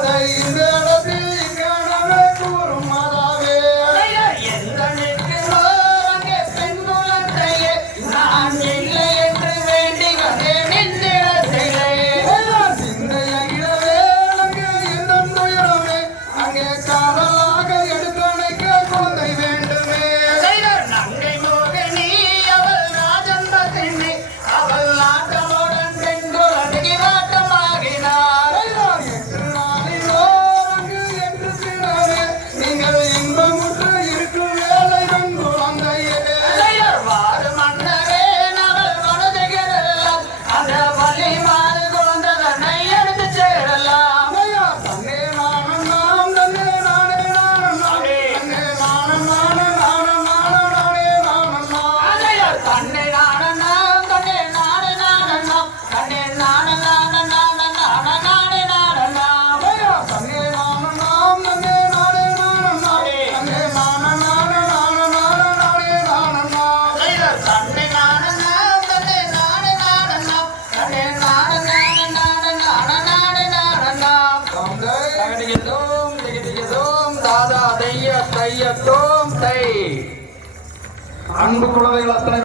அதை இந்த இடத்தில் காணவே கூறும் மாதாவே எந்த நிற்கிறோ அங்கே பெண் குழந்தையே நான் இல்லை என்று வேண்டி வந்தேன் நின்றிடத்திலே சிந்தையிடவே அங்கே எந்த துயரமே அங்கே காதலாக எடுத்தணைக்க குழந்தை வேண்டுமே நங்கை மோகினி அவள் ராஜன்பத்தினி அவள் நாட்டமுடன் பெண் குழந்தைக்கு வாட்டமாகினார் என்று நாளிலோ அங்கு என்று சிறவே நீங்கள் இன்பமுற்று இருக்கும் வேலை பெண் குழந்தையே வாரு மன்னரே அவள் மனதிகளெல்லாம் அந்த வலி மாறு குழந்தை தன்னை எடுத்து சேரலாம் தன்னே நானும் நாம் தன்னே நானே நானும் நானே தன்னே நானும் நானும் நானும் நானும் நானே நானும் நான் தன்னை நானண்ணாம் தன்னை நானே நானண்ணாம் தன்னை நானே நானே நானே நானே நானே நானண்ணாம் தன்னே நானும் நாம் தன்னே நானே நானும் நானே தன்னே நானும் நானும் நானும் நானும் நானே நானும் நான் தன்னை நானண்ணாம் தன்னை நானே நானண்ணாம் தன்னை நானே நானே நானே நானே நானே நானண்ணாம் தந்தை திகதிகதோம் தாதா தைய தைய தோம் தை அன்பு குழந்தைகள் அத்தனை